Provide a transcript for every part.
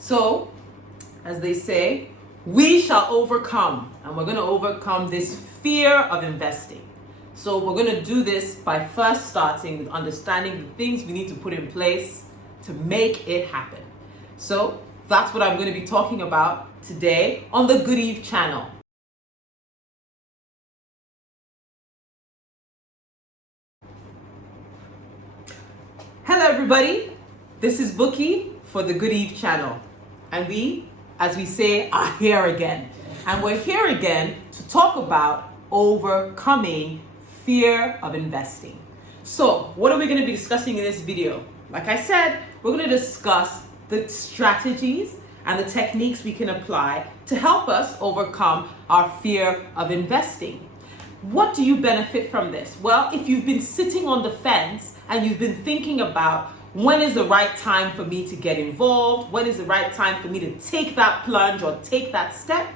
So, as they say, we shall overcome, and we're going to overcome this fear of investing. So we're going to do this by first starting with understanding the things we need to put in place to make it happen. So that's what I'm going to be talking about today on the Good Eve channel. Hello everybody, this is Bookie for the Good Eve channel, and we, as we say, are here again. And we're here again to talk about overcoming fear of investing. So what are we going to be discussing in this video? Like I said, we're going to discuss the strategies and the techniques we can apply to help us overcome our fear of investing. What do you benefit from this? Well, if you've been sitting on the fence and you've been thinking about when is the right time for me to get involved, when is the right time for me to take that plunge or take that step,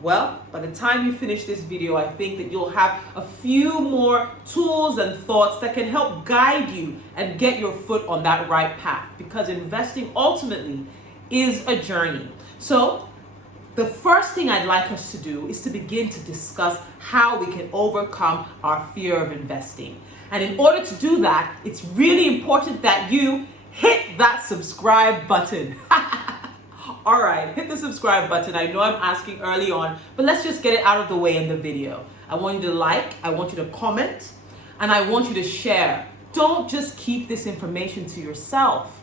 well, by the time you finish this video, I think that you'll have a few more tools and thoughts that can help guide you and get your foot on that right path, because investing ultimately is a journey. So the first thing I'd like us to do is to begin to discuss how we can overcome our fear of investing. And in order to do that, it's really important that you hit that subscribe button. All right, hit the subscribe button. I know I'm asking early on, but let's just get it out of the way in the video. I want you to like, I want you to comment, and I want you to share. Don't just keep this information to yourself.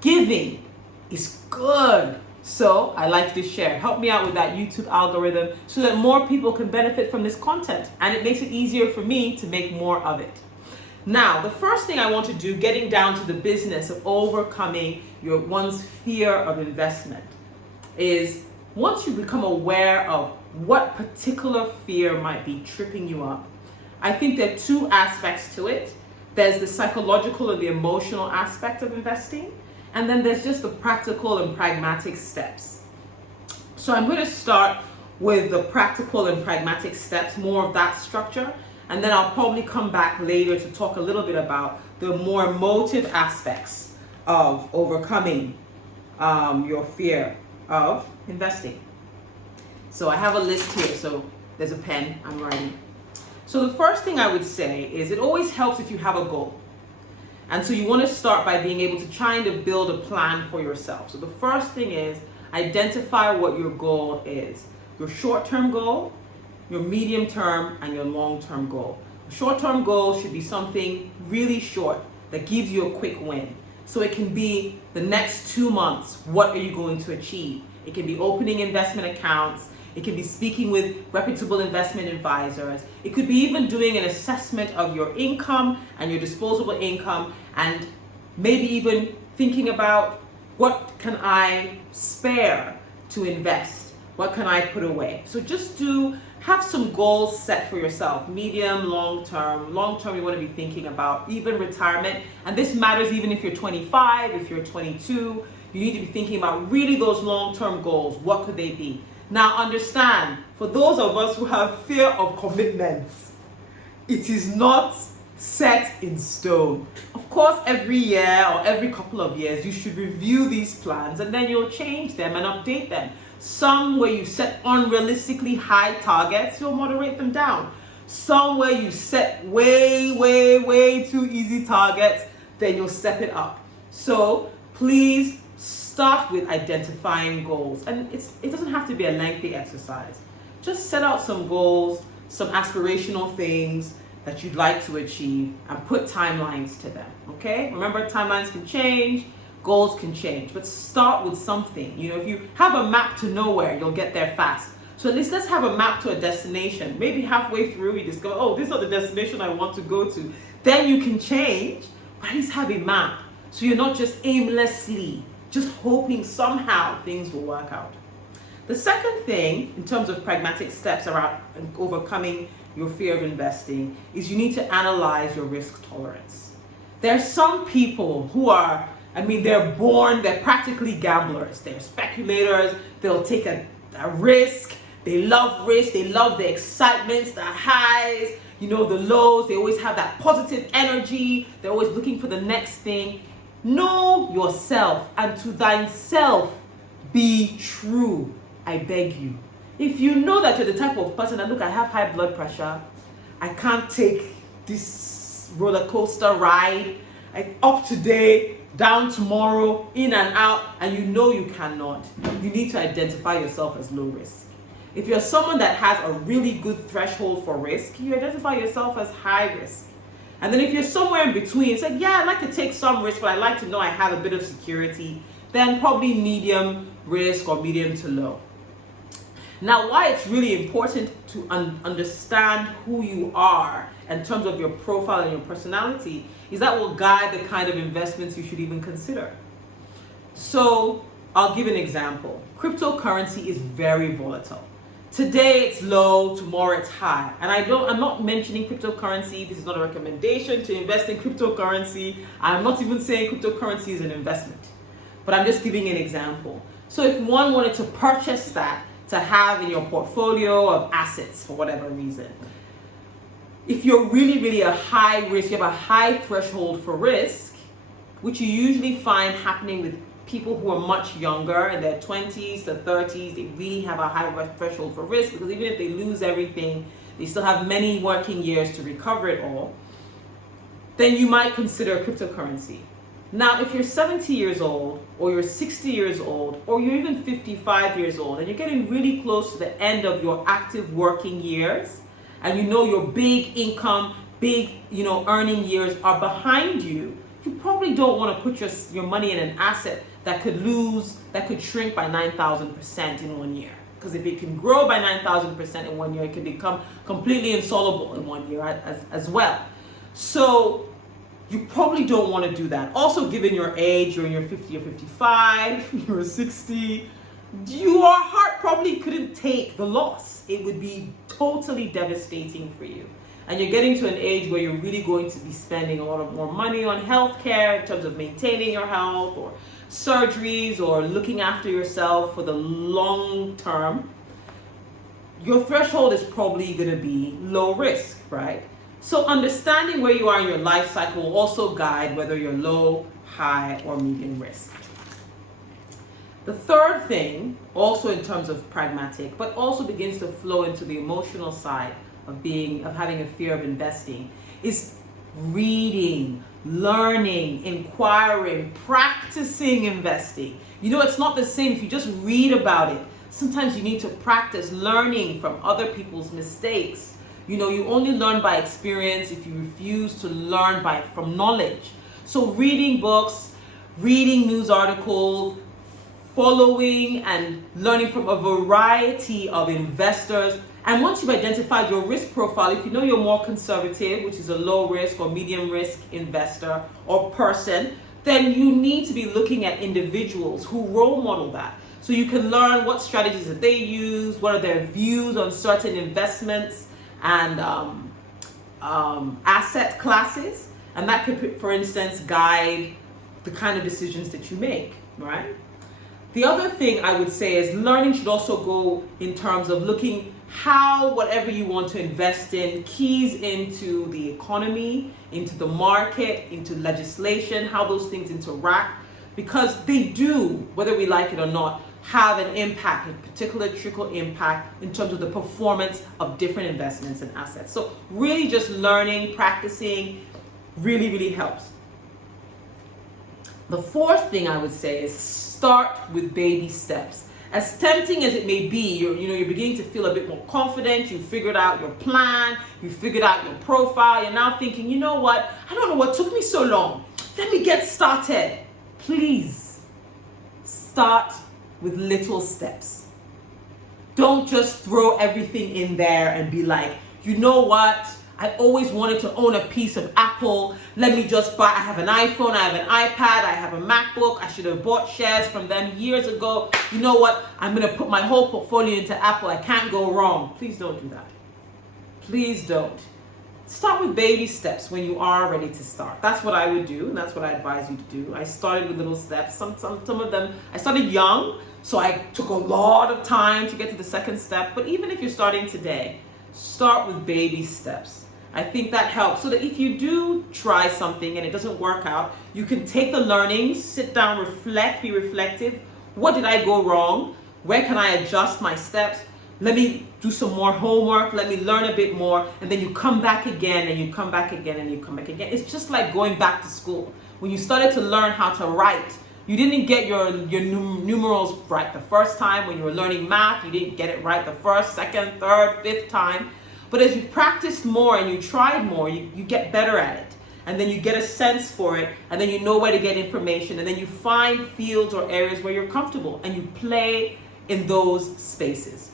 Giving is good. So I like to share. Help me out with that YouTube algorithm so that more people can benefit from this content, and it makes it easier for me to make more of it. Now, the first thing I want to do, getting down to the business of overcoming one's fear of investment, is once you become aware of what particular fear might be tripping you up, I think there are two aspects to it. There's the psychological and the emotional aspect of investing, and then there's just the practical and pragmatic steps. So I'm going to start with the practical and pragmatic steps, more of that structure, and then I'll probably come back later to talk a little bit about the more emotive aspects of overcoming your fear of investing. So I have a list here, so there's a pen, I'm writing. So the first thing I would say is it always helps if you have a goal. And so you want to start by being able to try and build a plan for yourself. So the first thing is identify what your goal is. Your short-term goal, your medium-term, and your long-term goal. A short-term goal should be something really short that gives you a quick win. So it can be the next 2 months, what are you going to achieve? It can be opening investment accounts. It can be speaking with reputable investment advisors. It could be even doing an assessment of your income and your disposable income, and maybe even thinking about what can I spare to invest? What can I put away? So just have some goals set for yourself, medium, long term. Long term, you want to be thinking about even retirement. And this matters even if you're 25, if you're 22, you need to be thinking about really those long-term goals. What could they be? Now understand, for those of us who have fear of commitments, it is not set in stone. Of course, every year or every couple of years, you should review these plans and then you'll change them and update them. Some where you set unrealistically high targets, you'll moderate them down. Some where you set way too easy targets, then you'll step it up. So please start with identifying goals. And it doesn't have to be a lengthy exercise. Just set out some goals, some aspirational things that you'd like to achieve, and put timelines to them, okay? Remember, timelines can change, goals can change, but start with something. You know, if you have a map to nowhere, you'll get there fast. So at least let's have a map to a destination. Maybe halfway through you discover, oh, this is not the destination I want to go to. Then you can change, but at least have a map. So you're not just aimlessly, just hoping somehow things will work out. The second thing, in terms of pragmatic steps around overcoming your fear of investing, is you need to analyze your risk tolerance. There are some people who are, they're practically gamblers. They're speculators. They'll take a risk. They love risk. They love the excitements, the highs, the lows. They always have that positive energy. They're always looking for the next thing. Know yourself, and to thyself be true. I beg you. If you know that you're the type of person that, look, I have high blood pressure, I can't take this roller coaster ride, up today, down tomorrow, in and out, and you know you cannot, you need to identify yourself as low risk. If you're someone that has a really good threshold for risk, you identify yourself as high risk. And then if you're somewhere in between, it's like, yeah, I'd like to take some risk, but I like to know I have a bit of security, then probably medium risk or medium to low. Now, why it's really important to understand who you are in terms of your profile and your personality is that will guide the kind of investments you should even consider. So I'll give an example. Cryptocurrency is very volatile. Today it's low, tomorrow it's high. And I'm not mentioning cryptocurrency. This is not a recommendation to invest in cryptocurrency. I'm not even saying cryptocurrency is an investment, but I'm just giving an example. So if one wanted to purchase that to have in your portfolio of assets for whatever reason, if you're really, really a high risk, you have a high threshold for risk, which you usually find happening with people who are much younger, in their 20s to 30s, they really have a high threshold for risk, because even if they lose everything, they still have many working years to recover it all. Then you might consider cryptocurrency. Now, if you're 70 years old, or you're 60 years old, or you're even 55 years old, and you're getting really close to the end of your active working years, and you know your big income, big earning years are behind you, you probably don't want to put your money in an asset that could shrink by 9,000% in 1 year. Because if it can grow by 9,000% in 1 year, it can become completely insoluble in 1 year as well. So you probably don't want to do that. Also, given your age, you're in your 50 or 55, you're 60, your heart probably couldn't take the loss. It would be totally devastating for you. And you're getting to an age where you're really going to be spending a lot of more money on healthcare in terms of maintaining your health, or surgeries, or looking after yourself for the long term. Your threshold is probably going to be low risk, right? So understanding where you are in your life cycle will also guide whether you're low, high, or medium risk. The third thing, also in terms of pragmatic, but also begins to flow into the emotional side of having a fear of investing, is reading, learning, inquiring, practicing investing. It's not the same if you just read about it. Sometimes you need to practice learning from other people's mistakes. You only learn by experience if you refuse to learn from knowledge. So reading books, reading news articles, following and learning from a variety of investors. And once you've identified your risk profile, if you know you're more conservative, which is a low risk or medium risk investor or person, then you need to be looking at individuals who role model that. So you can learn what strategies that they use, what are their views on certain investments and asset classes. And that could, for instance, guide the kind of decisions that you make, right? The other thing I would say is learning should also go in terms of looking how whatever you want to invest in keys into the economy, into the market, into legislation, how those things interact, because they do, whether we like it or not, have an impact, a particular trickle impact in terms of the performance of different investments and assets. So really just learning, practicing really, really helps. The fourth thing I would say is start with baby steps. As tempting as it may be, you're beginning to feel a bit more confident. You figured out your plan. You figured out your profile. You're now thinking, you know what? I don't know what took me so long. Let me get started. Please start with little steps. Don't just throw everything in there and be like, you know what? I always wanted to own a piece of Apple. Let me just buy. I have an iPhone, I have an iPad, I have a MacBook. I should have bought shares from them years ago. You know what? I'm going to put my whole portfolio into Apple. I can't go wrong. Please don't do that. Please don't. Start with baby steps when you are ready to start. That's what I would do, and that's what I advise you to do. I started with little steps. Some of them, I started young, so I took a lot of time to get to the second step. But even if you're starting today, start with baby steps. I think that helps, so that if you do try something and it doesn't work out, you can take the learnings, sit down, reflect, be reflective. what did I go wrong? Where can I adjust my steps? Let me do some more homework. Let me learn a bit more. And then you come back again and you come back again and you come back again. It's just like going back to school. When you started to learn how to write, you didn't get your numerals right the first time. When you were learning math, you didn't get it right the first, second, third, fifth time. But as you practiced more and you tried more, you get better at it. And then you get a sense for it, and then you know where to get information, and then you find fields or areas where you're comfortable and you play in those spaces.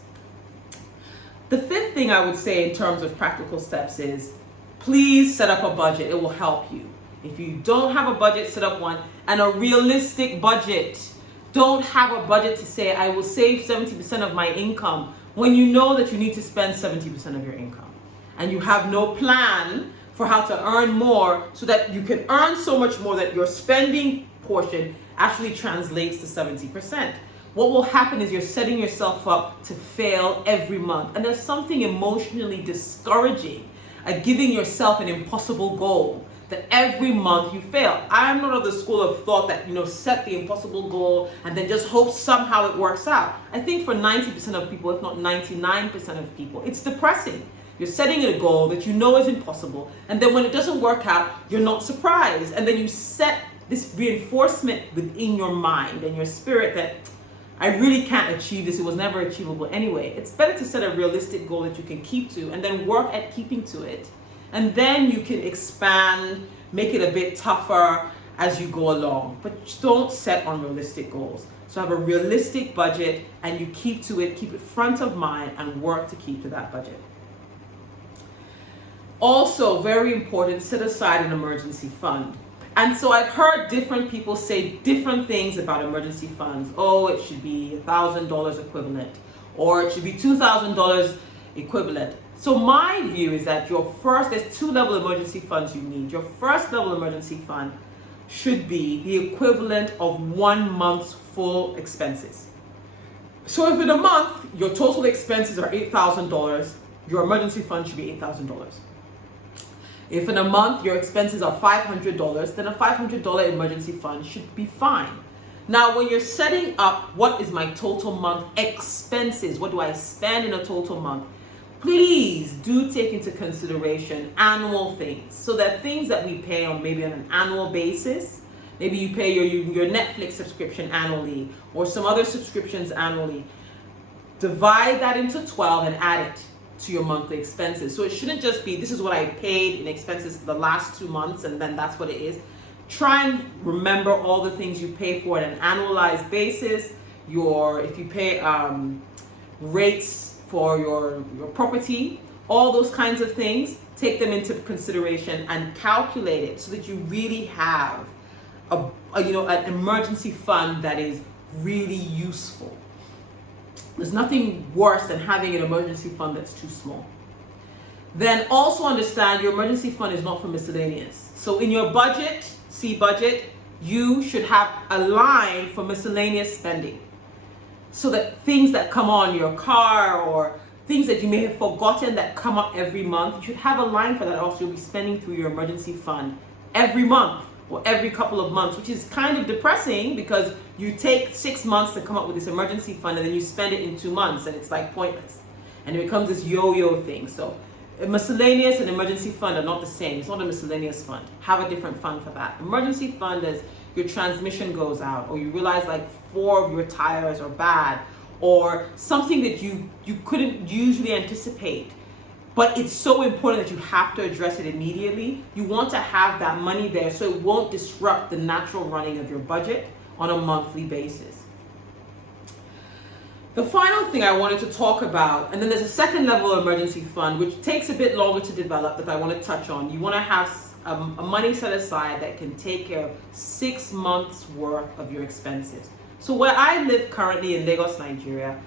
The fifth thing I would say in terms of practical steps is, please set up a budget. It will help you. If you don't have a budget, set up one, and a realistic budget. Don't have a budget to say, I will save 70% of my income, when you know that you need to spend 70% of your income. And you have no plan for how to earn more so that you can earn so much more that your spending portion actually translates to 70%. What will happen is you're setting yourself up to fail every month. And there's something emotionally discouraging at giving yourself an impossible goal that every month you fail. I'm not of the school of thought that, set the impossible goal and then just hope somehow it works out. I think for 90% of people, if not 99% of people, it's depressing. You're setting a goal that you know is impossible, and then when it doesn't work out, you're not surprised. And then you set this reinforcement within your mind and your spirit that I really can't achieve this. It was never achievable anyway. It's better to set a realistic goal that you can keep to and then work at keeping to it. And then you can expand, make it a bit tougher as you go along. But just don't set unrealistic goals. So have a realistic budget and you keep to it, keep it front of mind and work to keep to that budget. Also, very important, set aside an emergency fund. And so I've heard different people say different things about emergency funds. Oh, it should be $1,000 equivalent, or it should be $2,000 equivalent. So my view is that there's two level emergency funds you need. Your first level emergency fund should be the equivalent of 1 month's full expenses. So if in a month, your total expenses are $8,000, your emergency fund should be $8,000. If in a month your expenses are $500, then a $500 emergency fund should be fine. Now, when you're setting up what is my total month expenses, what do I spend in a total month, please do take into consideration annual things. So that things that we pay on maybe on an annual basis, maybe you pay your Netflix subscription annually or some other subscriptions annually, divide that into 12 and add it to your monthly expenses. So it shouldn't just be, this is what I paid in expenses the last 2 months and then that's what it is. Try and remember all the things you pay for on an annualized basis. If you pay rates for your property, all those kinds of things, take them into consideration and calculate it so that you really have an emergency fund that is really useful. There's nothing worse than having an emergency fund that's too small. Then also understand your emergency fund is not for miscellaneous. So in your budget, see budget, you should have a line for miscellaneous spending. So that things that come on your car or things that you may have forgotten that come up every month, you should have a line for that. Also, you'll be spending through your emergency fund every month or every couple of months, which is kind of depressing because you take 6 months to come up with this emergency fund and then you spend it in 2 months and it's like pointless. And it becomes this yo-yo thing. So a miscellaneous and emergency fund are not the same. It's not a miscellaneous fund. Have a different fund for that. Emergency fund is your transmission goes out or you realize like 4 of your tires are bad or something that you couldn't usually anticipate. But it's so important that you have to address it immediately. You want to have that money there so it won't disrupt the natural running of your budget on a monthly basis. The final thing I wanted to talk about, and then there's a second level emergency fund, which takes a bit longer to develop that I want to touch on. You want to have a money set aside that can take care of 6 months worth of your expenses. So where I live currently in Lagos, Nigeria,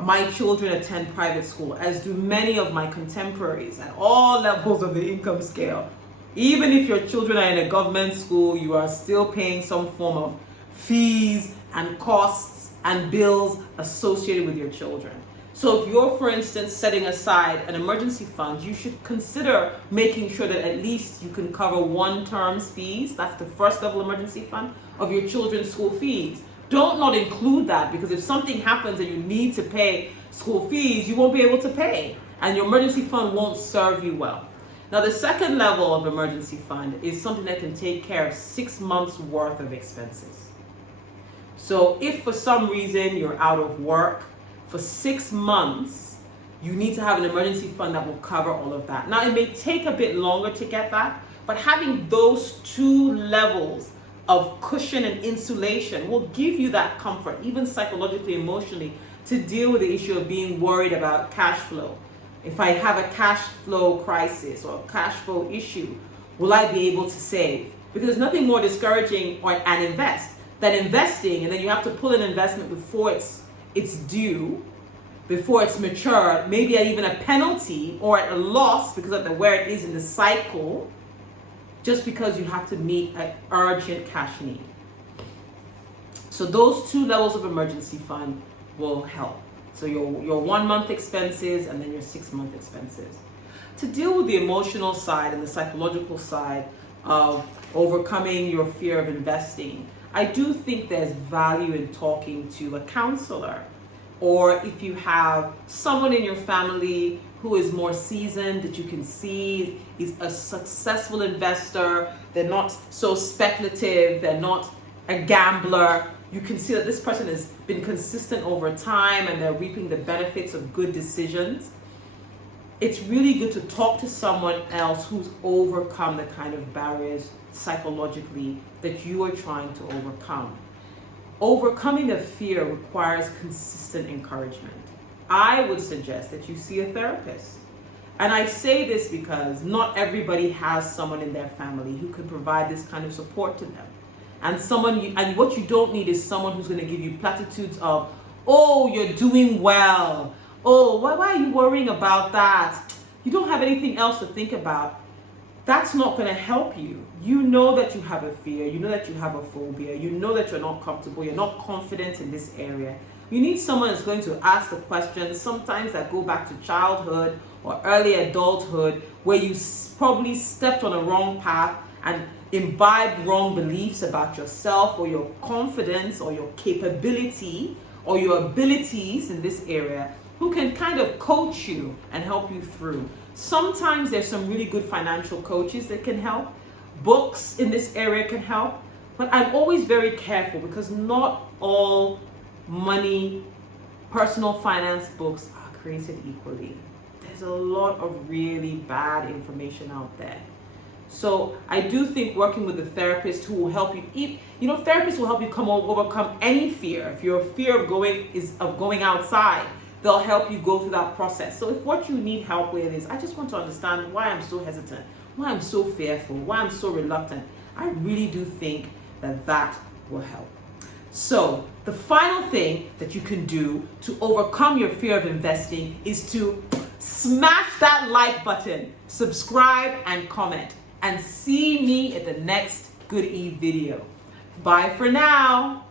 my children attend private school, as do many of my contemporaries at all levels of the income scale. Even if your children are in a government school, you are still paying some form of fees and costs and bills associated with your children. So if you're, for instance, setting aside an emergency fund, you should consider making sure that at least you can cover one term's fees, that's the first level emergency fund, of your children's school fees. Don't not include that, because if something happens and you need to pay school fees, you won't be able to pay, and your emergency fund won't serve you well. Now, the second level of emergency fund is something that can take care of 6 months worth of expenses. So if for some reason you're out of work for 6 months, you need to have an emergency fund that will cover all of that. Now, it may take a bit longer to get that, but having those two levels of cushion and insulation will give you that comfort, even psychologically, emotionally, to deal with the issue of being worried about cash flow. If I have a cash flow crisis or a cash flow issue, will I be able to save? Because there's nothing more discouraging and invest than investing, and then you have to pull an investment before it's due, before it's mature, maybe at even a penalty or at a loss because of where it is in the cycle, just because you have to meet an urgent cash need. So those two levels of emergency fund will help. So your 1 month expenses and then your 6 month expenses. To deal with the emotional side and the psychological side of overcoming your fear of investing, I do think there's value in talking to a counselor, or if you have someone in your family who is more seasoned that you can see is a successful investor, they're not so speculative, they're not a gambler, you can see that this person has been consistent over time and they're reaping the benefits of good decisions. It's really good to talk to someone else who's overcome the kind of barriers psychologically that you are trying to overcome. Overcoming a fear requires consistent encouragement. I would suggest that you see a therapist. And I say this because not everybody has someone in their family who can provide this kind of support to them. And what you don't need is someone who's going to give you platitudes of, oh, you're doing well. Oh, why are you worrying about that? You don't have anything else to think about. That's not going to help you. You know that you have a fear. You know that you have a phobia. You know that you're not comfortable. You're not confident in this area. You need someone that's going to ask the questions, sometimes that go back to childhood or early adulthood, where you probably stepped on a wrong path and imbibed wrong beliefs about yourself or your confidence or your capability or your abilities in this area, who can kind of coach you and help you through. Sometimes there's some really good financial coaches that can help. Books in this area can help. But I'm always very careful, because not all money, personal finance books are created equally. There's a lot of really bad information out there. So I do think working with a therapist who will help you, therapists will help you overcome any fear. If your fear of going outside, they'll help you go through that process. So if what you need help with is, I just want to understand why I'm so hesitant, why I'm so fearful, why I'm so reluctant, I really do think that will help. So the final thing that you can do to overcome your fear of investing is to smash that like button, subscribe and comment, and see me at the next Good Eve video. Bye for now.